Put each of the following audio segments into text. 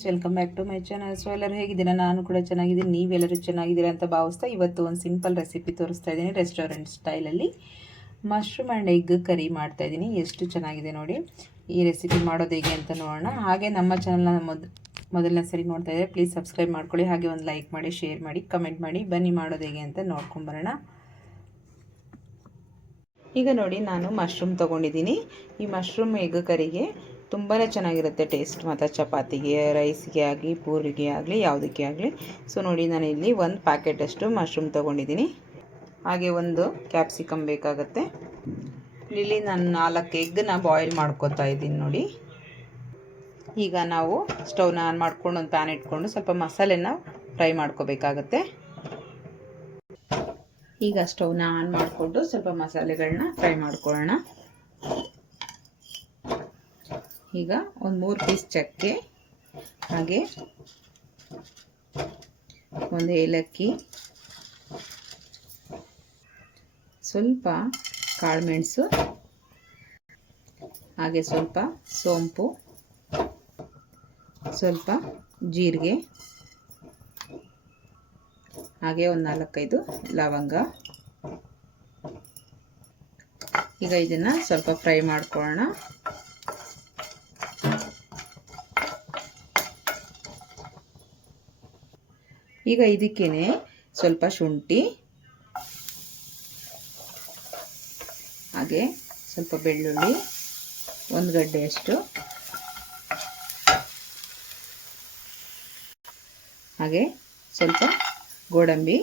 Welcome back to my channel. So ಎಲ್ಲರೂ ಹೇಗಿದ್ದೀರಾ? ನಾನು ಕೂಡ ಚೆನ್ನಾಗಿದ್ದೀನಿ, ನೀವೆಲ್ಲರೂ ಚೆನ್ನಾಗಿದ್ದೀರಾ ಅಂತ ಭಾವಿಸ್ತಾ ಇವತ್ತು ಒಂದು ಸಿಂಪಲ್ ರೆಸಿಪಿ ತೋರಿಸ್ತಾ ಇದ್ದೀನಿ. ರೆಸ್ಟೋರೆಂಟ್ ಸ್ಟೈಲಲ್ಲಿ ಮಶ್ರೂಮ್ ಆ್ಯಂಡ್ ಎಗ್ ಕರಿ ಮಾಡ್ತಾ ಇದ್ದೀನಿ. ಎಷ್ಟು ಚೆನ್ನಾಗಿದೆ ನೋಡಿ. ಈ ರೆಸಿಪಿ ಮಾಡೋದು ಹೇಗೆ ಅಂತ ನೋಡೋಣ. ಹಾಗೆ ನಮ್ಮ ಚಾನಲ್ನ ಮೊದಲನೇ ಸರಿ ನೋಡ್ತಾ ಇದ್ದರೆ ಪ್ಲೀಸ್ ಸಬ್ಸ್ಕ್ರೈಬ್ ಮಾಡ್ಕೊಳ್ಳಿ. ಹಾಗೆ ಒಂದು ಲೈಕ್ ಮಾಡಿ, ಶೇರ್ ಮಾಡಿ, ಕಮೆಂಟ್ ಮಾಡಿ. ಬನ್ನಿ ಮಾಡೋದು ಹೇಗೆ ಅಂತ ನೋಡ್ಕೊಂಬರೋಣ. ಈಗ ನೋಡಿ, ನಾನು ಮಶ್ರೂಮ್ ತೊಗೊಂಡಿದ್ದೀನಿ. ಈ ಮಶ್ರೂಮ್ ಎಗ್ ಕರಿಗೆ ತುಂಬಾ ಚೆನ್ನಾಗಿರುತ್ತೆ ಟೇಸ್ಟ್. ಮತ್ತು ಚಪಾತಿಗೆ, ರೈಸ್ಗೆ ಆಗಲಿ, ಪೂರಿಗೆ ಆಗಲಿ, ಯಾವುದಕ್ಕೆ ಆಗಲಿ. ಸೊ ನೋಡಿ, ನಾನು ಇಲ್ಲಿ ಒಂದು ಪ್ಯಾಕೆಟಷ್ಟು ಮಶ್ರೂಮ್ ತೊಗೊಂಡಿದ್ದೀನಿ. ಹಾಗೆ ಒಂದು ಕ್ಯಾಪ್ಸಿಕಮ್ ಬೇಕಾಗುತ್ತೆ. ಇಲ್ಲಿ ನಾನು 4 ಎಗ್ಗನ್ನ ಬಾಯ್ಲ್ ಮಾಡ್ಕೊತಾ ಇದ್ದೀನಿ ನೋಡಿ. ಈಗ ನಾವು ಸ್ಟವ್ನ ಆನ್ ಮಾಡ್ಕೊಂಡು ಒಂದು ಪ್ಯಾನ್ ಇಟ್ಕೊಂಡು ಸ್ವಲ್ಪ ಮಸಾಲೆನ ಫ್ರೈ ಮಾಡ್ಕೋಬೇಕಾಗತ್ತೆ. ಈಗ ಸ್ಟವ್ನ ಆನ್ ಮಾಡಿಕೊಂಡು ಸ್ವಲ್ಪ ಮಸಾಲೆಗಳನ್ನ ಫ್ರೈ ಮಾಡ್ಕೊಳ್ಳೋಣ. ಈಗ ಒಂದು 3 ಪೀಸ್ ಚಕ್ಕೆ, ಹಾಗೆ ಒಂದು ಏಲಕ್ಕಿ, ಸ್ವಲ್ಪ ಕಾಳುಮೆಣಸು, ಹಾಗೆ ಸ್ವಲ್ಪ ಸೋಂಪು, ಸ್ವಲ್ಪ ಜೀರಿಗೆ, ಹಾಗೆ ಒಂದು 4-5 ಲವಂಗ. ಈಗ ಇದನ್ನು ಸ್ವಲ್ಪ ಫ್ರೈ ಮಾಡ್ಕೊಳ್ಳೋಣ. ಈಗ ಇದಕ್ಕೇನೆ ಸ್ವಲ್ಪ ಶುಂಠಿ, ಹಾಗೆ ಸ್ವಲ್ಪ ಬೆಳ್ಳುಳ್ಳಿ, 1 ಗಡ್ಡೆಯಷ್ಟು, ಹಾಗೆ ಸ್ವಲ್ಪ ಗೋಡಂಬಿ,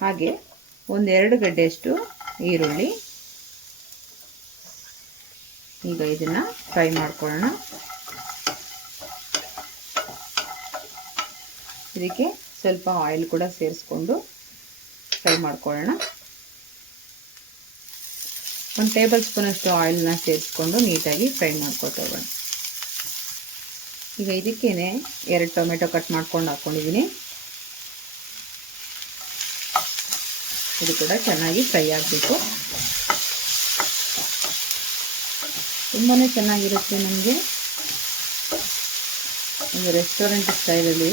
ಹಾಗೆ 1-2 ಗಡ್ಡೆಯಷ್ಟು ಈರುಳ್ಳಿ. ಈಗ ಇದನ್ನು ಫ್ರೈ ಮಾಡ್ಕೊಳ್ಳೋಣ. ಇದಕ್ಕೆ ಸ್ವಲ್ಪ ಆಯಿಲ್ ಕೂಡ ಸೇರಿಸ್ಕೊಂಡು ಫ್ರೈ ಮಾಡ್ಕೊಳ್ಳೋಣ. 1 ಟೇಬಲ್ ಸ್ಪೂನಷ್ಟು ಆಯಿಲ್ನ ಸೇರಿಸ್ಕೊಂಡು ನೀಟಾಗಿ ಫ್ರೈ ಮಾಡ್ಕೊತಾ ಹೋಗೋಣ. ಈಗ ಇದಕ್ಕೇನೆ 2 ಟೊಮೆಟೊ ಕಟ್ ಮಾಡ್ಕೊಂಡು ಹಾಕ್ಕೊಂಡಿದ್ದೀನಿ. ಇದು ಕೂಡ ಚೆನ್ನಾಗಿ ಫ್ರೈ ಆಗಬೇಕು. ತುಂಬಾ ಚೆನ್ನಾಗಿರುತ್ತೆ. ನಮಗೆ ಒಂದು ರೆಸ್ಟೋರೆಂಟ್ ಸ್ಟೈಲಲ್ಲಿ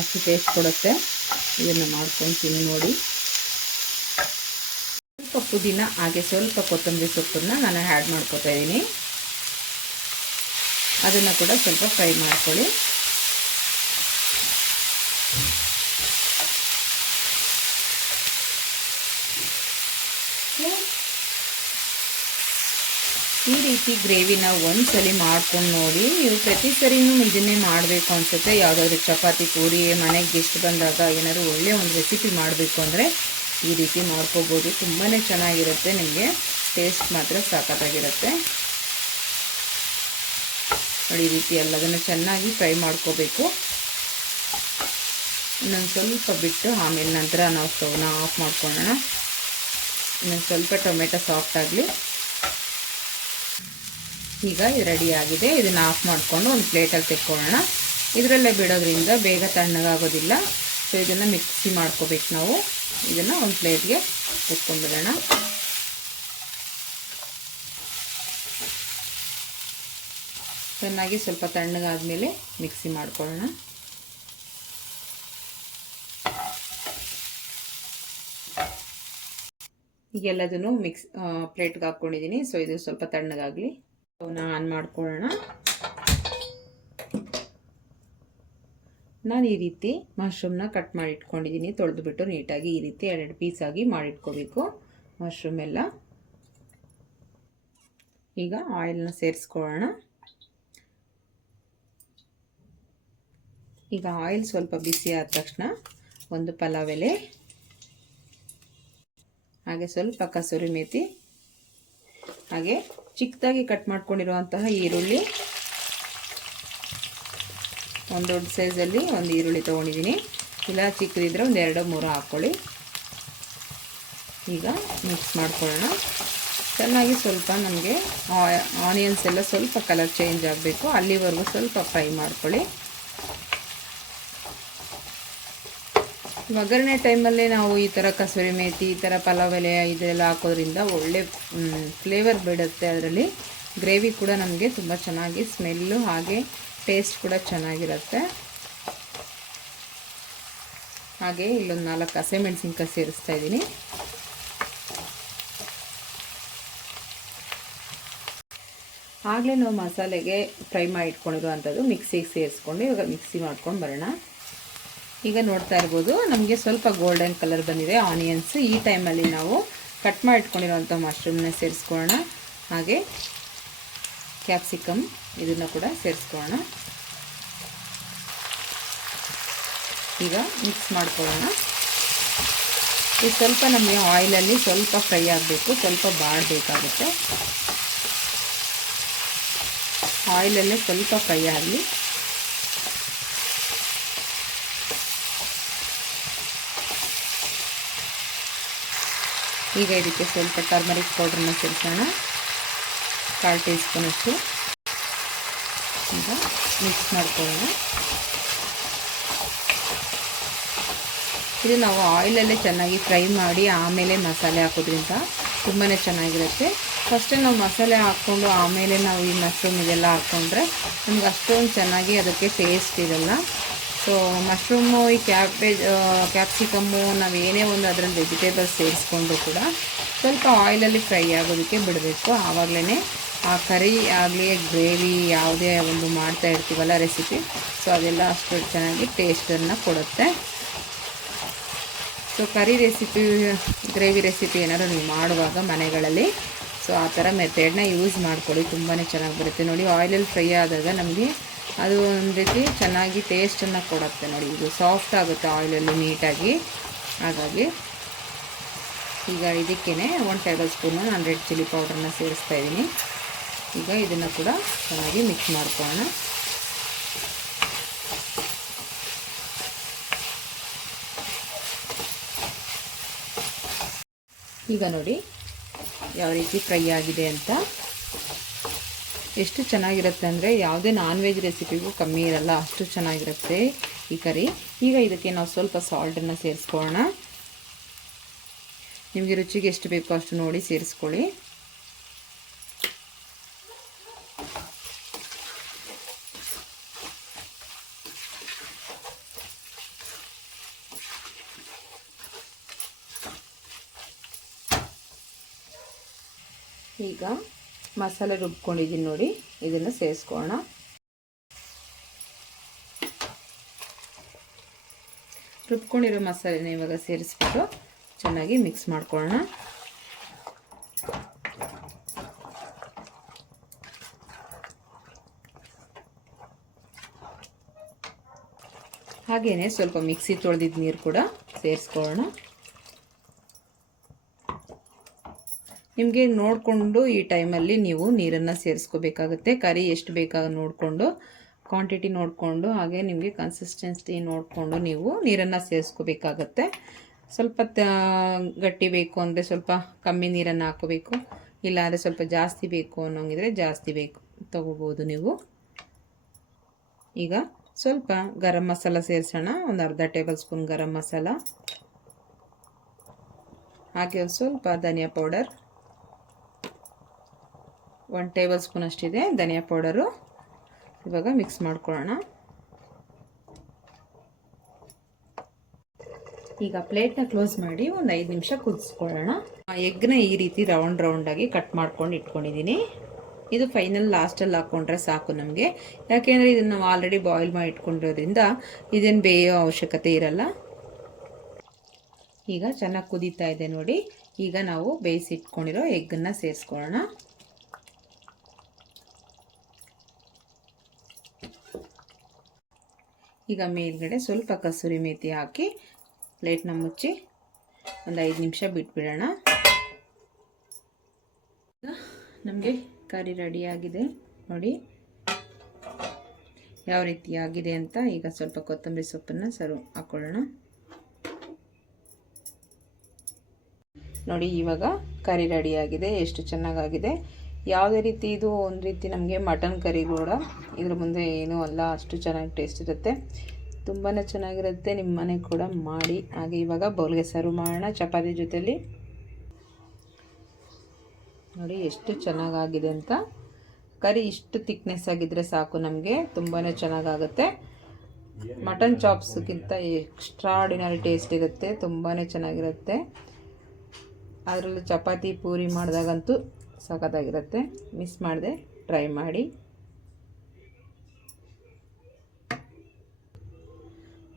ಅಷ್ಟು ಟೇಸ್ಟ್ ಕೊಡುತ್ತೆ. ಇದನ್ನು ಮಾಡ್ಕೊಂಡು ತಿನ್ನಿ ನೋಡಿ. ಸ್ವಲ್ಪ ಪುದೀನ, ಹಾಗೆ ಸ್ವಲ್ಪ ಕೊತ್ತಂಬರಿ ಸೊಪ್ಪನ್ನು ನಾನು ಆ್ಯಡ್ ಮಾಡ್ಕೊತಾ ಇದ್ದೀನಿ. ಅದನ್ನು ಕೂಡ ಸ್ವಲ್ಪ ಫ್ರೈ ಮಾಡ್ಕೊಳ್ಳಿ. ಈ ರೀತಿ ಗ್ರೇವಿನ ಒಂದ್ಸಲಿ ಮಾಡ್ಕೊಂಡು ನೋಡಿ. ನೀವು ಪ್ರತಿ ಸರಿನೂ ಇದನ್ನೇ ಮಾಡಬೇಕು ಅನಿಸುತ್ತೆ. ಯಾವುದಾದ್ರೂ ಚಪಾತಿ, ಪೂರಿ, ಮನೆಗೆ ಗೆಸ್ಟ್ ಬಂದಾಗ ಏನಾದರೂ ಒಳ್ಳೆಯ ಒಂದು ರೆಸಿಪಿ ಮಾಡಬೇಕು ಅಂದರೆ ಈ ರೀತಿ ಮಾಡ್ಕೋಬೋದು. ತುಂಬಾ ಚೆನ್ನಾಗಿರುತ್ತೆ. ನಿಮಗೆ ಟೇಸ್ಟ್ ಮಾತ್ರ ಸಖತ್ತಾಗಿರುತ್ತೆ ನೋಡಿ. ಈ ರೀತಿ ಎಲ್ಲದನ್ನು ಚೆನ್ನಾಗಿ ಫ್ರೈ ಮಾಡ್ಕೋಬೇಕು. ಇನ್ನೊಂದು ಸ್ವಲ್ಪ ಬಿಟ್ಟು ಆಮೇಲೆ ನಂತರ ನಾವು ಸ್ಟವ್ನ ಆಫ್ ಮಾಡ್ಕೊಳ್ಳೋಣ. ಇನ್ನೊಂದು ಸ್ವಲ್ಪ ಟೊಮೆಟೊ ಸಾಫ್ಟ್ ಆಗಲಿ. ಈಗ ಇದು ರೆಡಿ ಆಗಿದೆ. ಇದನ್ನು ಆಫ್ ಮಾಡಿಕೊಂಡು ಒಂದು ಪ್ಲೇಟಲ್ಲಿ ತೆಕ್ಕೊಳ್ಳೋಣ. ಇದರಲ್ಲೇ ಬಿಡೋದ್ರಿಂದ ಬೇಗ ತಣ್ಣಗಾಗೋದಿಲ್ಲ. ಸೊ ಇದನ್ನು ಮಿಕ್ಸಿ ಮಾಡ್ಕೋಬೇಕು ನಾವು. ಇದನ್ನು ಒಂದು ಪ್ಲೇಟ್ಗೆ ತೆಕ್ಕೊಂಡ್ಬಿಡೋಣ. ಚೆನ್ನಾಗಿ ಸ್ವಲ್ಪ ತಣ್ಣಗಾದ್ಮೇಲೆ ಮಿಕ್ಸಿ ಮಾಡ್ಕೊಳ್ಳೋಣ. ಈಗೆಲ್ಲದನ್ನು ಪ್ಲೇಟ್ಗೆ ಹಾಕ್ಕೊಂಡಿದ್ದೀನಿ. ಸೊ ಇದು ಸ್ವಲ್ಪ ತಣ್ಣಗಾಗಲಿ. ಸ್ಟವ್ನ ಆನ್ ಮಾಡ್ಕೊಳ್ಳೋಣ. ನಾನು ಈ ರೀತಿ ಮಶ್ರೂಮ್ನ ಕಟ್ ಮಾಡಿ ಇಟ್ಕೊಂಡಿದ್ದೀನಿ. ತೊಳೆದುಬಿಟ್ಟು ನೀಟಾಗಿ ಈ ರೀತಿ 2 ಪೀಸಾಗಿ ಮಾಡಿಟ್ಕೋಬೇಕು ಮಶ್ರೂಮ್ ಎಲ್ಲ. ಈಗ ಆಯಿಲ್ನ ಸೇರಿಸ್ಕೊಳ್ಳೋಣ. ಈಗ ಆಯಿಲ್ ಸ್ವಲ್ಪ ಬಿಸಿ ಆದ ತಕ್ಷಣ ಒಂದು ಪಲಾವ್ ಎಲೆ, ಹಾಗೆ ಸ್ವಲ್ಪ ಕಸೂರಿ ಮೇಥಿ, ಹಾಗೆ ಚಿಕ್ಕದಾಗಿ ಕಟ್ ಮಾಡ್ಕೊಂಡಿರುವಂತಹ ಈರುಳ್ಳಿ, ಒಂದು ದೊಡ್ಡ ಸೈಜಲ್ಲಿ ಒಂದು ಈರುಳ್ಳಿ ತೊಗೊಂಡಿದ್ದೀನಿ. ಇಲ್ಲ ಚಿಕ್ಕದಿದ್ರೆ 1-2-3 ಹಾಕ್ಕೊಳ್ಳಿ. ಈಗ ಮಿಕ್ಸ್ ಮಾಡ್ಕೊಳ್ಳೋಣ ಚೆನ್ನಾಗಿ. ಸ್ವಲ್ಪ ನಮಗೆ ಆನಿಯನ್ಸ್ ಎಲ್ಲ ಸ್ವಲ್ಪ ಕಲರ್ ಚೇಂಜ್ ಆಗಬೇಕು, ಅಲ್ಲಿವರೆಗೂ ಸ್ವಲ್ಪ ಫ್ರೈ ಮಾಡ್ಕೊಳ್ಳಿ. ಒಗ್ಗರಣೆ ಟೈಮಲ್ಲೇ ನಾವು ಈ ಥರ ಕಸೂರಿ ಮೇಥಿ, ಈ ಥರ ಪಲಾವ್ ಎಲೆ ಇದೆಲ್ಲ ಹಾಕೋದ್ರಿಂದ ಒಳ್ಳೆ ಫ್ಲೇವರ್ ಬಿಡುತ್ತೆ. ಅದರಲ್ಲಿ ಗ್ರೇವಿ ಕೂಡ ನಮಗೆ ತುಂಬ ಚೆನ್ನಾಗಿ ಸ್ಮೆಲ್ಲು ಹಾಗೆ ಟೇಸ್ಟ್ ಕೂಡ ಚೆನ್ನಾಗಿರುತ್ತೆ. ಹಾಗೆ ಇಲ್ಲೊಂದು 4 ಹಸಿಮೆಣಸಿನ್ಕಾಯಿ ಸೇರಿಸ್ತಾ ಇದ್ದೀನಿ. ಆಗಲೇ ನಾವು ಮಸಾಲೆಗೆ ಫ್ರೈ ಮಾಡಿ ಇಟ್ಕೊಂಡಿರುವಂಥದ್ದು ಮಿಕ್ಸಿಗೆ ಸೇರಿಸ್ಕೊಂಡು ಇವಾಗ ಮಿಕ್ಸಿ ಮಾಡ್ಕೊಂಡು ಬರೋಣ. ಈಗ ನೋಡ್ತಾ ಇರ್ಬೋದು ನಮಗೆ ಸ್ವಲ್ಪ ಗೋಲ್ಡನ್ ಕಲರ್ ಬಂದಿದೆ ಆನಿಯನ್ಸ್. ಈ ಟೈಮಲ್ಲಿ ನಾವು ಕಟ್ ಮಾಡಿ ಇಟ್ಕೊಂಡಿರುವಂಥ ಮಶ್ರೂಮ್ನ ಸೇರಿಸ್ಕೊಳ್ಳೋಣ. ಹಾಗೆ ಕ್ಯಾಪ್ಸಿಕಮ್ ಇದನ್ನು ಕೂಡ ಸೇರಿಸ್ಕೊಳ್ಳೋಣ. ಈಗ ಮಿಕ್ಸ್ ಮಾಡ್ಕೊಳ್ಳೋಣ. ಇದು ಸ್ವಲ್ಪ ನಮಗೆ ಆಯಿಲಲ್ಲಿ ಸ್ವಲ್ಪ ಫ್ರೈ ಆಗಬೇಕು, ಸ್ವಲ್ಪ ಬಾಡಬೇಕಾಗುತ್ತೆ. ಆಯಿಲಲ್ಲೇ ಸ್ವಲ್ಪ ಫ್ರೈ ಆಗಲಿ. ಈಗ ಇದಕ್ಕೆ ಸ್ವಲ್ಪ ಟರ್ಮರಿಕ್ ಪೌಡ್ರನ್ನ ಸೇರಿಸೋಣ, 1/4 ಟೀ ಸ್ಪೂನಷ್ಟು. ಈಗ ಮಿಕ್ಸ್ ಮಾಡ್ಕೊಳ್ಳೋಣ. ಇದು ನಾವು ಆಯಿಲಲ್ಲೇ ಚೆನ್ನಾಗಿ ಫ್ರೈ ಮಾಡಿ ಆಮೇಲೆ ಮಸಾಲೆ ಹಾಕೋದ್ರಿಂದ ತುಂಬಾ ಚೆನ್ನಾಗಿರುತ್ತೆ. ಫಸ್ಟೇ ನಾವು ಮಸಾಲೆ ಹಾಕ್ಕೊಂಡು ಆಮೇಲೆ ನಾವು ಈ ಮಶ್ರೂಮ್ ಇದೆಲ್ಲ ಹಾಕ್ಕೊಂಡ್ರೆ ನಮ್ಗೆ ಅಷ್ಟೊಂದು ಚೆನ್ನಾಗಿ ಅದಕ್ಕೆ ಟೇಸ್ಟ್ ಇರಲ್ಲ. ಸೊ ಮಶ್ರೂಮು, ಈ ಕ್ಯಾಪ್ಸಿಕಮ್ಮು ನಾವು ಏನೇ ಒಂದು ಅದರಲ್ಲಿ ವೆಜಿಟೇಬಲ್ಸ್ ಸೇರಿಸ್ಕೊಂಡು ಕೂಡ ಸ್ವಲ್ಪ ಆಯಿಲಲ್ಲಿ ಫ್ರೈ ಆಗೋದಕ್ಕೆ ಬಿಡಬೇಕು. ಆವಾಗಲೇ ಆ ಕರಿ ಆಗಲಿ ಗ್ರೇವಿ ಯಾವುದೇ ಒಂದು ಮಾಡ್ತಾ ಇರ್ತೀವಲ್ಲ ರೆಸಿಪಿ, ಸೊ ಅದೆಲ್ಲ ಅಷ್ಟು ಚೆನ್ನಾಗಿ ಟೇಸ್ಟನ್ನು ಕೊಡುತ್ತೆ. ಸೊ ಕರಿ ರೆಸಿಪಿ, ಗ್ರೇವಿ ರೆಸಿಪಿ ಏನಾದರೂ ನೀವು ಮಾಡುವಾಗ ಮನೆಗಳಲ್ಲಿ ಸೊ ಆ ಥರ ಮೆಥಡ್ನ ಯೂಸ್ ಮಾಡ್ಕೊಳ್ಳಿ, ತುಂಬಾ ಚೆನ್ನಾಗಿ ಬರುತ್ತೆ. ನೋಡಿ ಆಯಿಲಲ್ಲಿ ಫ್ರೈ ಆದಾಗ ನಮಗೆ ಅದು ಒಂದು ರೀತಿ ಚೆನ್ನಾಗಿ ಟೇಸ್ಟನ್ನು ಕೊಡುತ್ತೆ. ನೋಡಿ ಇದು ಸಾಫ್ಟ್ ಆಗುತ್ತೆ ಆಯಿಲಲ್ಲಿ ನೀಟಾಗಿ. ಹಾಗಾಗಿ ಈಗ ಇದಕ್ಕೇ 1 ಟೇಬಲ್ ಸ್ಪೂನು ನಾನು ರೆಡ್ ಚಿಲ್ಲಿ ಪೌಡ್ರನ್ನ ಸೇರಿಸ್ತಾ ಇದ್ದೀನಿ. ಈಗ ಇದನ್ನು ಕೂಡ ಚೆನ್ನಾಗಿ ಮಿಕ್ಸ್ ಮಾಡ್ಕೊಳ್ಳೋಣ. ಈಗ ನೋಡಿ ಯಾವ ರೀತಿ ಫ್ರೈ ಆಗಿದೆ ಅಂತ. ಎಷ್ಟು ಚೆನ್ನಾಗಿರುತ್ತೆ ಅಂದರೆ ಯಾವುದೇ ನಾನ್ ವೆಜ್ ರೆಸಿಪಿಗೂ ಕಮ್ಮಿ ಇರಲ್ಲ, ಅಷ್ಟು ಚೆನ್ನಾಗಿರುತ್ತೆ ಈ ಕರಿ. ಈಗ ಇದಕ್ಕೆ ನಾವು ಸ್ವಲ್ಪ ಸಾಲ್ಟನ್ನು ಸೇರಿಸ್ಕೊಳ್ಳೋಣ. ನಿಮಗೆ ರುಚಿಗೆ ಎಷ್ಟು ಬೇಕೋ ಅಷ್ಟು ನೋಡಿ ಸೇರಿಸ್ಕೊಳ್ಳಿ. ಈಗ ಮಸಾಲೆ ರುಬ್ಕೊಂಡಿದ್ದೀನಿ ನೋಡಿ, ಇದನ್ನು ಸೇರಿಸ್ಕೊಳ್ಳೋಣ. ರುಬ್ಕೊಂಡಿರೋ ಮಸಾಲೆನ ಇವಾಗ ಸೇರಿಸ್ಬಿಟ್ಟು ಚೆನ್ನಾಗಿ ಮಿಕ್ಸ್ ಮಾಡ್ಕೊಳ್ಳೋಣ. ಹಾಗೆಯೇ ಸ್ವಲ್ಪ ಮಿಕ್ಸಿ ತೊಳೆದಿದ್ದ ನೀರು ಕೂಡ ಸೇರಿಸ್ಕೊಳ್ಳೋಣ. ನಿಮಗೆ ನೋಡಿಕೊಂಡು ಈ ಟೈಮಲ್ಲಿ ನೀವು ನೀರನ್ನು ಸೇರಿಸ್ಕೋಬೇಕಾಗುತ್ತೆ. ಕರಿ ಎಷ್ಟು ಬೇಕಾಗ ನೋಡಿಕೊಂಡು, ಕ್ವಾಂಟಿಟಿ ನೋಡಿಕೊಂಡು, ಹಾಗೆ ನಿಮಗೆ ಕನ್ಸಿಸ್ಟೆನ್ಸಿ ನೋಡಿಕೊಂಡು ನೀವು ನೀರನ್ನು ಸೇರಿಸ್ಕೋಬೇಕಾಗತ್ತೆ. ಸ್ವಲ್ಪ ಗಟ್ಟಿ ಬೇಕು ಅಂದರೆ ಸ್ವಲ್ಪ ಕಮ್ಮಿ ನೀರನ್ನು ಹಾಕೋಬೇಕು, ಇಲ್ಲಾಂದರೆ ಸ್ವಲ್ಪ ಜಾಸ್ತಿ ಬೇಕು ಅನ್ನೋಂಗಿದ್ರೆ ಜಾಸ್ತಿ ತಗೋಬೋದು ನೀವು. ಈಗ ಸ್ವಲ್ಪ ಗರಂ ಮಸಾಲ ಸೇರಿಸೋಣ, ಒಂದು ಅರ್ಧ ಟೇಬಲ್ ಸ್ಪೂನ್ ಗರಂ ಮಸಾಲ. ಹಾಗೆ ಒಂದು ಸ್ವಲ್ಪ ಧನಿಯಾ ಪೌಡರ್, 1 ಟೇಬಲ್ ಸ್ಪೂನ್ ಅಷ್ಟಿದೆ ಧನಿಯಾ ಪೌಡರು. ಇವಾಗ ಮಿಕ್ಸ್ ಮಾಡ್ಕೊಳ್ಳೋಣ. ಈಗ ಪ್ಲೇಟ್ನ ಕ್ಲೋಸ್ ಮಾಡಿ ಒಂದು 5 ನಿಮಿಷ ಕುದಿಸ್ಕೊಳ್ಳೋಣ. ಎಗ್ನ ಈ ರೀತಿ ರೌಂಡಾಗಿ ಕಟ್ ಮಾಡ್ಕೊಂಡು ಇಟ್ಕೊಂಡಿದ್ದೀನಿ. ಇದು ಫೈನಲ್ ಲಾಸ್ಟಲ್ಲಿ ಹಾಕ್ಕೊಂಡ್ರೆ ಸಾಕು ನಮಗೆ, ಯಾಕೆಂದರೆ ಇದನ್ನು ನಾವು ಆಲ್ರೆಡಿ ಬಾಯ್ಲ್ ಮಾಡಿ ಇಟ್ಕೊಂಡಿರೋದ್ರಿಂದ ಇದೇನು ಬೇಯೋ ಅವಶ್ಯಕತೆ ಇರಲ್ಲ. ಈಗ ಚೆನ್ನಾಗಿ ಕುದೀತಾ ಇದೆ ನೋಡಿ. ಈಗ ನಾವು ಬೇಯಿಸಿಟ್ಕೊಂಡಿರೋ ಎಗ್ಗನ್ನು ಸೇರಿಸ್ಕೊಳ್ಳೋಣ. ಈಗ ಮೇಲ್ಗಡೆ ಸ್ವಲ್ಪ ಕಸೂರಿ ಮೇಥಿ ಹಾಕಿ ಪ್ಲೇಟ್ನ ಮುಚ್ಚಿ ಒಂದು 5 ನಿಮಿಷ ಬಿಟ್ಬಿಡೋಣ. ನಮಗೆ ಕರಿ ರೆಡಿಯಾಗಿದೆ ನೋಡಿ ಯಾವ ರೀತಿ ಆಗಿದೆ ಅಂತ. ಈಗ ಸ್ವಲ್ಪ ಕೊತ್ತಂಬರಿ ಸೊಪ್ಪನ್ನು ಹಾಕೊಳ್ಳೋಣ. ನೋಡಿ ಇವಾಗ ಕರಿ ರೆಡಿಯಾಗಿದೆ, ಎಷ್ಟು ಚೆನ್ನಾಗಾಗಿದೆ. ಯಾವುದೇ ರೀತಿ ಇದು ಒಂದು ರೀತಿ ನಮಗೆ ಮಟನ್ ಕರಿ ಕೂಡ ಇದ್ರ ಮುಂದೆ ಏನೂ ಅಲ್ಲ, ಅಷ್ಟು ಚೆನ್ನಾಗಿ ಟೇಸ್ಟ್ ಇರುತ್ತೆ, ತುಂಬಾ ಚೆನ್ನಾಗಿರುತ್ತೆ. ನಿಮ್ಮ ಮನೆ ಕೂಡ ಮಾಡಿ. ಹಾಗೆ ಇವಾಗ ಬೌಲ್ಗೆ ಸರ್ವ್ ಮಾಡೋಣ ಚಪಾತಿ ಜೊತೆಲಿ. ನೋಡಿ ಎಷ್ಟು ಚೆನ್ನಾಗಾಗಿದೆ ಅಂತ. ಕರಿ ಇಷ್ಟು ಥಿಕ್ನೆಸ್ ಆಗಿದ್ದರೆ ಸಾಕು ನಮಗೆ, ತುಂಬಾ ಚೆನ್ನಾಗಾಗುತ್ತೆ. ಮಟನ್ ಚಾಪ್ಸ್ಗಿಂತ ಎಕ್ಸ್ಟ್ರಾಡಿನರಿ ಟೇಸ್ಟ್ ಇರುತ್ತೆ, ತುಂಬಾ ಚೆನ್ನಾಗಿರುತ್ತೆ. ಅದರಲ್ಲೂ ಚಪಾತಿ ಪೂರಿ ಮಾಡಿದಾಗಂತೂ ಸಖತ್ತಾಗಿರುತ್ತೆ. ಮಿಸ್ ಮಾಡದೆ ಟ್ರೈ ಮಾಡಿ.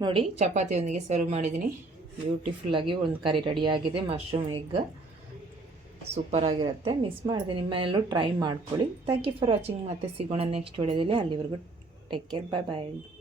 ನೋಡಿ, ಚಪಾತಿಯೊಂದಿಗೆ ಸರ್ವ್ ಮಾಡಿದ್ದೀನಿ. ಬ್ಯೂಟಿಫುಲ್ಲಾಗಿ ಒಂದು ಕರಿ ರೆಡಿಯಾಗಿದೆ. ಮಶ್ರೂಮ್ ಎಗ್ ಸೂಪರಾಗಿರುತ್ತೆ. ಮಿಸ್ ಮಾಡಿದೆ, ನಿಮ್ಮೆಲ್ಲೂ ಟ್ರೈ ಮಾಡ್ಕೊಳ್ಳಿ. Thank you for watching. ಮತ್ತೆ ಸಿಗೋಣ ನೆಕ್ಸ್ಟ್ ವಿಡಿಯೋದಲ್ಲಿ. ಅಲ್ಲಿವರೆಗೂ ಟೇಕ್ ಕೇರ್, ಬಾಯ್ ಬಾಯ್.